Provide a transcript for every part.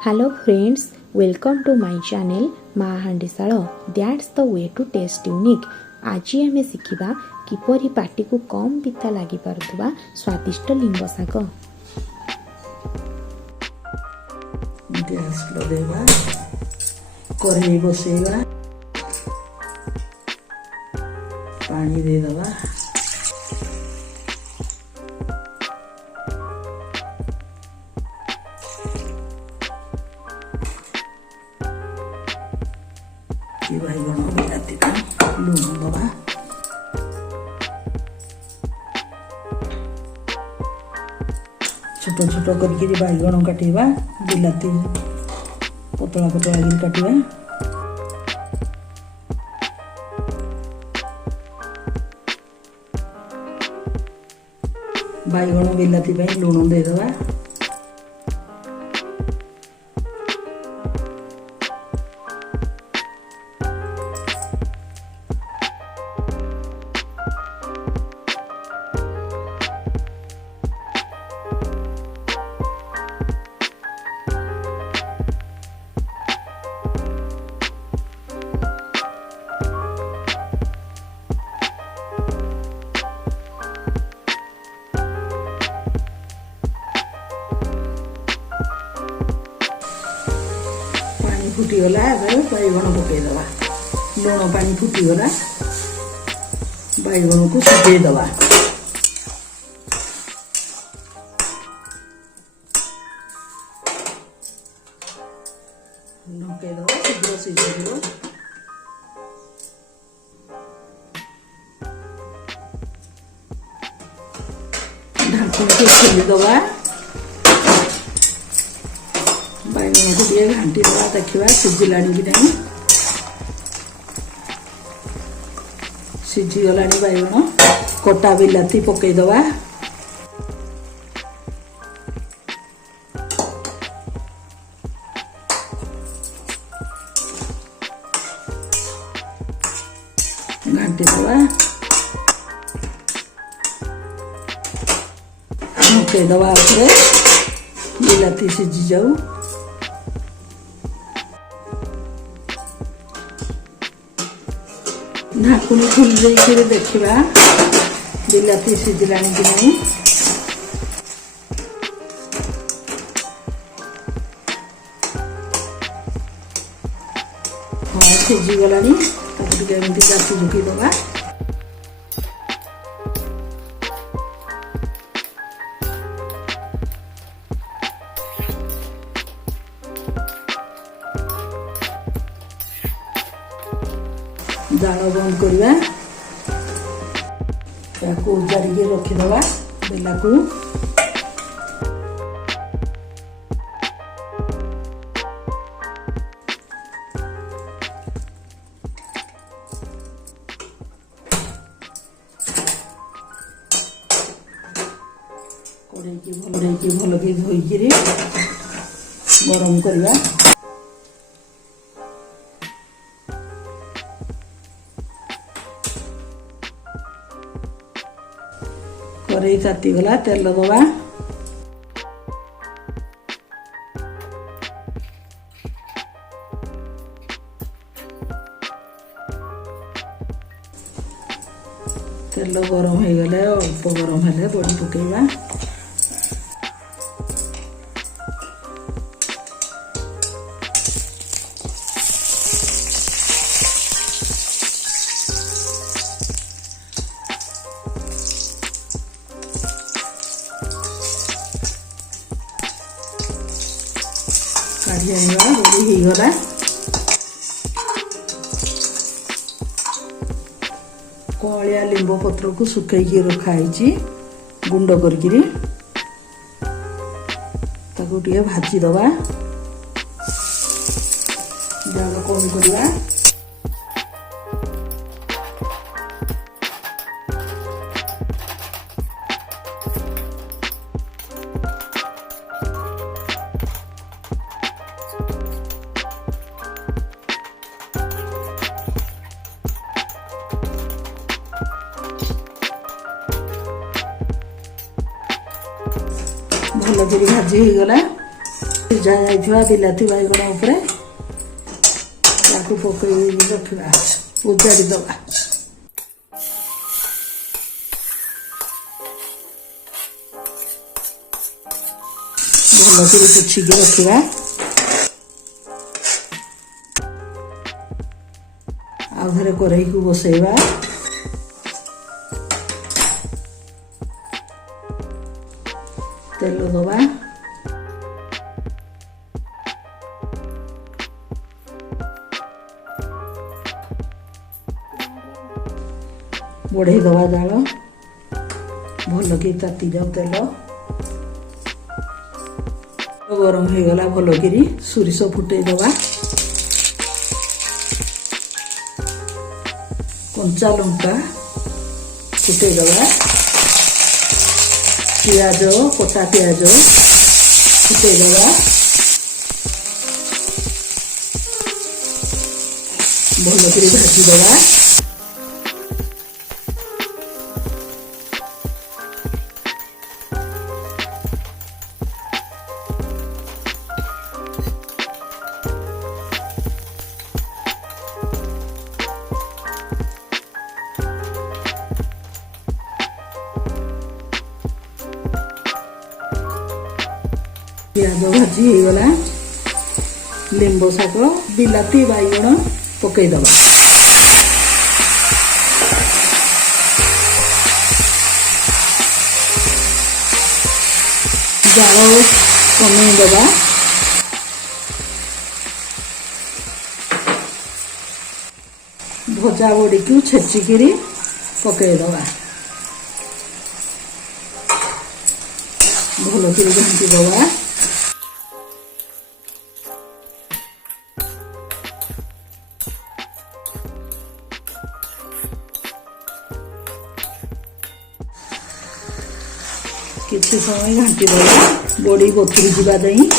Hello friends, welcome to my channel Ma Handisala. That's the way to taste unique. आज आम शिखा किपरि पाटी को कम पिता लगी पारुवा स्वादिष्ट लिंब शाग। गैस लगे कढ़ई बसैबा पानी दे दबा बैगण बिलाती लुण दबा छोट छोट करके बैगण काटिबा बिलाती पतला पतला काटिबा बैगण बिलाती लुण दे दबा फुटीगला बैगण पकईदबा लुण पानी फुटीगला बैगण को सिझेदबा ढकेदबा शीघ्र सिझीजिव ढाकुण को खोलीदबा बैगण को दिए घाटी दबा देखा सीझिला कि नहीं सीझीगला बैगण कटा बिलाती पकईदबा घाटी दबा ढकेदबा बिलाती सीझी जाऊ ढाकुणी खोल देखा बिलाती सीझिला कि नहीं हाँ सीझीगला काटी झुकी दबा जाल बंद करवा उजाड़ी रखीदबा बेला को कड़े भल के धोईकी गरम करवा कड़ई तातीगला तेल दबा तेल गरम हो गले अल्प गरम हेले बड़ी पकेबा काढ़ी आनिबा रेडी हो गला कलिया लिंब पत्र को सुखैकी रखाई गुंड करके भाजी दबा जाल कम करवा भल कर भाजी हो गला सिझा जाइथिबा बिलाती बाइगण उपरे ताकू पकई रखिबा उजाड़ी दबा भल कर पुछिकी रखिबा आ घरे कढ़ई को बसैबा तेल दबा बढ़े दबा जाल भल कि ताती जाऊ तेल गरम हो गला भल कि सोरिष फुटे दबा कंचा लंका फुटे दबा पियाज कटा पियाज फुटे दबा भल कि भाजी दबा पियाज भाजी हो गला लिंबो शाग बिलाती बाइगण पकईदबा जाल कमईदबा भजा बड़ी को छेचिकी पकईदबा भल कि घाटी दबा किसी समय घाटी दबा बड़ी बथुरी जावा दही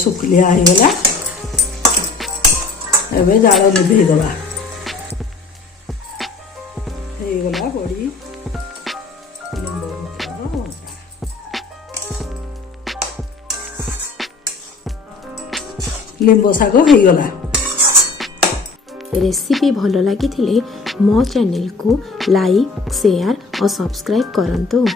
सुखलिया हो गला एबे जाल निभे दबा हो गला बड़ी लिंबो शाग हो गला। रेसिपी भल लगी मो चैनल को लाइक शेयर और सब्सक्राइब करंतु।